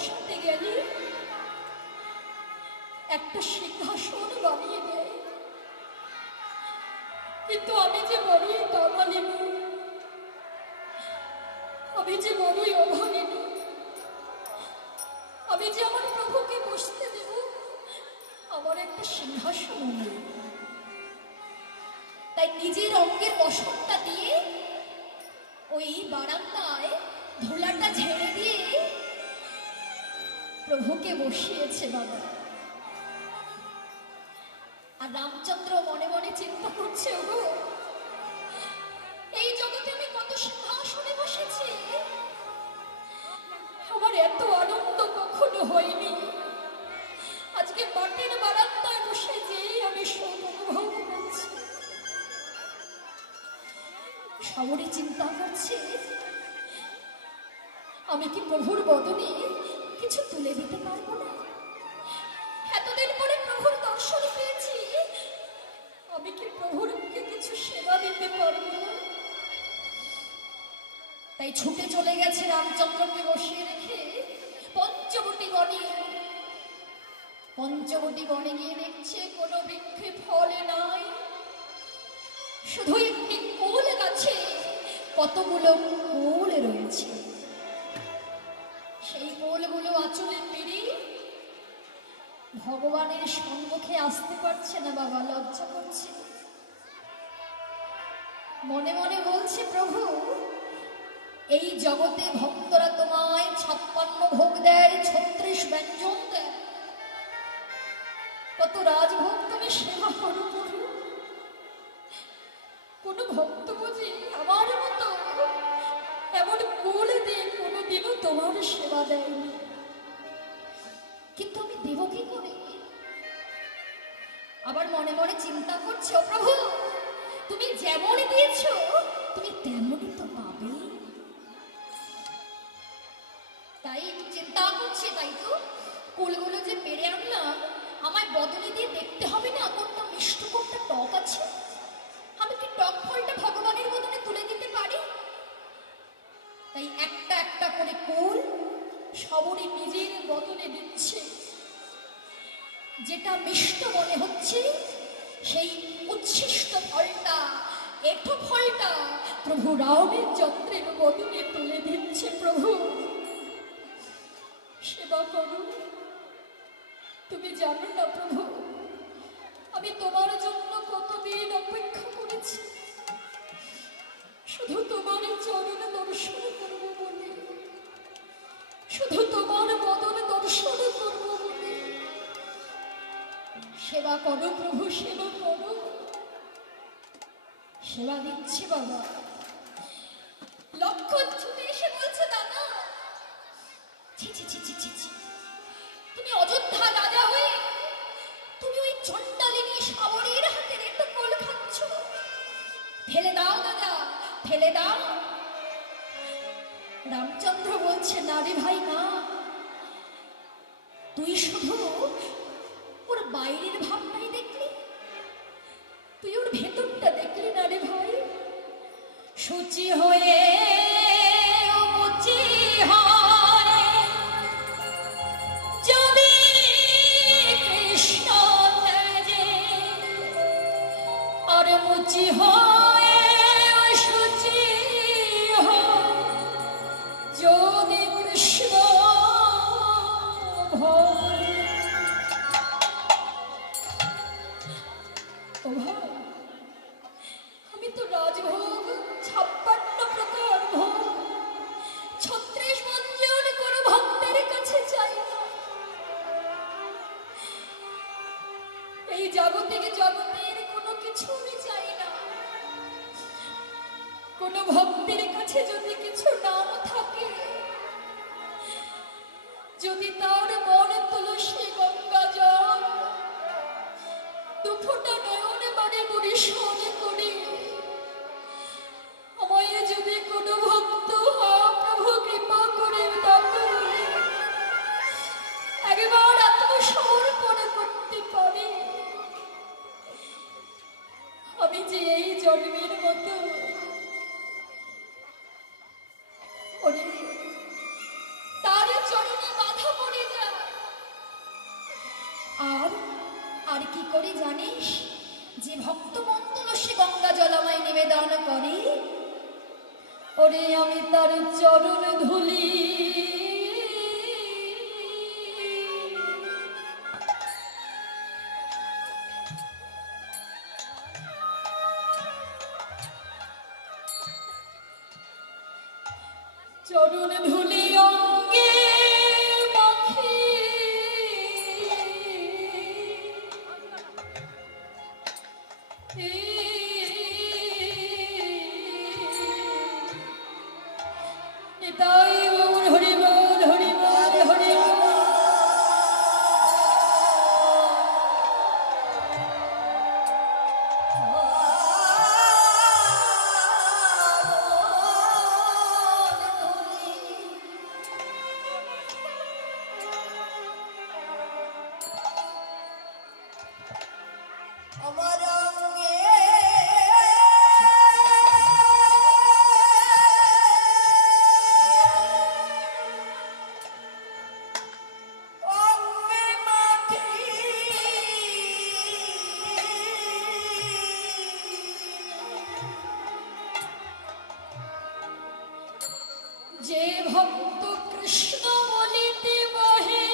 বসাতে গেলে একটা সিংহাসন বানিয়ে দেয়। কিন্তু আমি যে বড়ই কামালিনী, আমি যে বড়ই অভাগিনী, আমি যে আমার প্রভুকে বসতে দেব আমার একটা সিংহাসন নেই। তাই নিজের অঙ্গের বসনটা দিয়ে ওই বারান্দায় ধুলাটা ঝেড়ে দিয়ে প্রভুকে বসিয়েছে বাবা। আর রামচন্দ্র মনে মনে চিন্তা করছে, ওগো এই জগতে আমি কত সিংহাসনে বসেছি, আমার এত আনন্দ কখনো হয়নি। আজকে মাটির বারান্দায় বসে যেই আমি সুখ অনুভব করছি। সবরই চিন্তা করছে, আমি কি প্রভুর বদনে কিছু তুলে দিতে পারবো না? এতদিন পরে প্রভুর দর্শন পেয়েছি, আমি কি প্রভুরকে কিছু সেবা দিতে পারবো না? তাই ছুটে চলে গেছে রামচন্দ্রকে বসিয়ে রেখে পঞ্চবটী বনে। পঞ্চবটী বনে গিয়ে দেখছে কোনো বৃক্ষে ফলে নাই, শুধু একটি কুল গাছে কতগুলো কুল রয়েছে। সেই কুলগুলো আঁচলে পেরে ভগবানের সম্মুখে আসতে পারছে না বাবা, লজ্জা করছে। মনে মনে বলছে, প্রভু এই জগতে ভক্তরা তোমায় 56 ভোগ দেয়, 36 ব্যঞ্জন দেয়, কত রাজভোগ তুমি সেবা করো প্রভু। কোন ভক্ত বুঝি আমার মতো এমন কুল দিয়ে কোনোদিনও তোমার সেবা দেয়নি, কিন্তু আমি দেব কি করে? আবার মনে মনে চিন্তা করছে, ও প্রভু তুমি যেমনই দিয়েছ তুমি তেমনই তো পাবে। তাই চিন্তা করছে, তাই তো কুলগুলো যে পেরে আনলাম, আমায় বদলে দিয়ে দেখতে হবে না কোনটা মিষ্ট কোনটা টক আছে। আমি কি টক ফলটা ভগবানের বদলে তুলে দিতে পারি? তাই একটা একটা করে কুল সবরই নিজের বদলে দিচ্ছে। যেটা মিষ্ট মনে হচ্ছে সেই উচ্ছিষ্ট ফলটা, এঠো ফলটা প্রভু রামের যন্ত্রের বদলে তুলে দিচ্ছে। প্রভু সেবা করো। তুমি জানো না প্রভু, আমি তোমার জন্য কতদিন অপেক্ষা করেছি, শুধু তোমার চরণ দর্শন করব বলে, শুধু তোমার বদন দর্শন করব বলে। সেবা করো প্রভু, সেবা করো। সেবা দিচ্ছে বাবা। লক্ষণ ছুটে এসে বলছে, দাদা ছি ছি ছি ছি ছি ছি, তুমি অযোধ্যা রাজা হয়ে তুমি ওই চণ্ডালিনী শাবরের হাতের একটু কোল খাচ্ছ, ফেলে দাও দাদা, ফেলে দাও। রামচন্দ্র বলছে, না রে ভাই না, তুই শুধু ওর বাইরের ভাবটাই দেখলি, তুই ওর ভেতরটা দেখলি না রে ভাই। শুচি হয়ে মুচি হয় যদি কৃষ্ণ তেজে, আর মুচি হয় শুচি হয় যদি কৃষ্ণ ভয়। ও ভাই, আমি তো রাজভোগ 56 প্রকার ভোগ 36 ব্যঞ্জন কোন ভক্তের কাছে চাই না। এই জাগতিক জগতের কোনো কিছু আমি চাই না। কোন ভক্তের কাছে যদি কিছু নাম থাকে, যদি তার মন তুলসী গঙ্গা জল দুফোটা নয়নে বাড়ি পরিশোধ করি, আমায় যদি কোনো ভক্ত প্রভু কৃপা করে একবার আত্মসমর্পণ করতে পারি, আমি যে এই জন্মের মতো তার চরণে বাধা কি করে জানিস? যে ভক্ত মন্তলসে গঙ্গা জল আমায় নিবেদন করে, ওরে আমি তার চরণ ধুলি চরণ ধুলি অঙ্গে মাখি, তাই গৌর হরি বল হরি বল হরি বল। আমার অঙ্গে অঙ্গে মাটি যে ভক্ত কৃষ্ণ বলিতে বহে,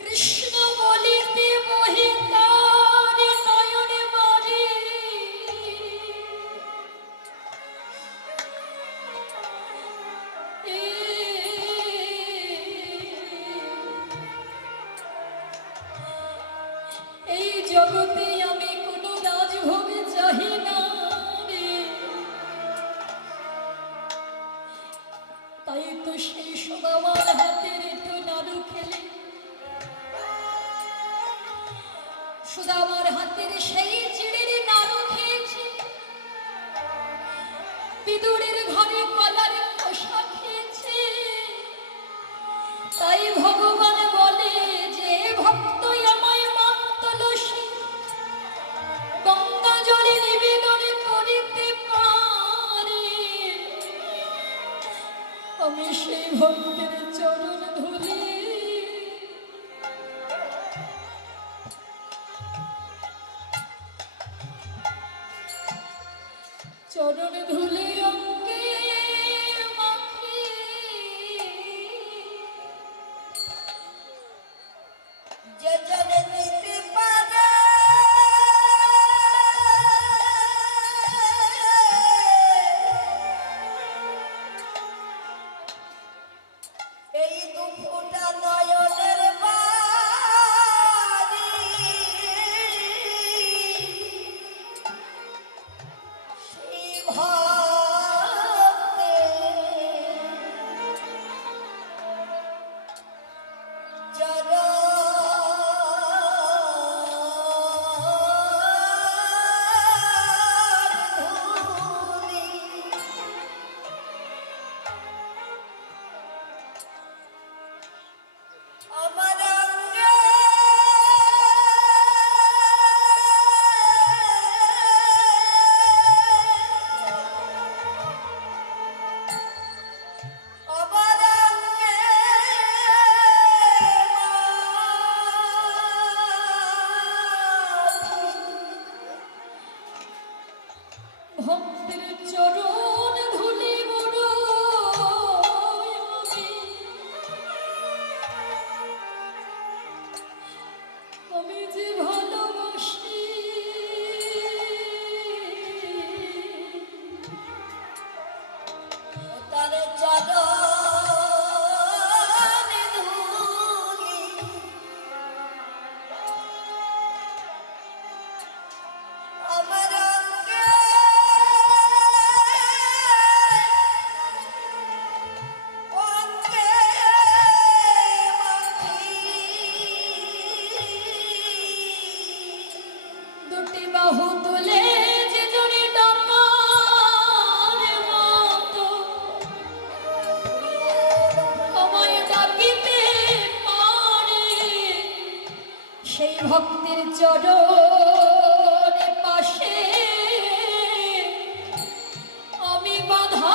কৃষ্ণ বলিতে বহে তার নয়নে বাড়ি, এই জগতে আমি কোনো রাজভোগে চাহি না রে। তাই তো সেই সুদামার হাতের একটু নাড়ু খেলে, সুদামার হাতের সেই চিড়ের নাড়ু খেয়েছে, বিদুরের ঘরে কলার খোসা খেয়েছে। তাই ভগবান বলে যে ভক্ত আমায় মন্তলসে গঙ্গা জলে নিবেদন করিতে পারে, আমি সেই ভক্তের চরণ ধুলি চরণ ধুলি অঙ্গে মাখি, যে জনে দিতে পারে এই দুফুটা নয়নের বাড়ি, সেই ভক্তে আমার অঙ্গে আমার অঙ্গে ভক্তের চরণ ধুলি বড় আমি যে ভালোবাসি, তার চরণ ধুলি আমার অঙ্গে অঙ্গে মাখি, দুটি বাহু তুলে যে জনে ডাকার মতো আমায় ডাকিতে পারে, সেই ভক্তের চরণ পাশে আমি বাধা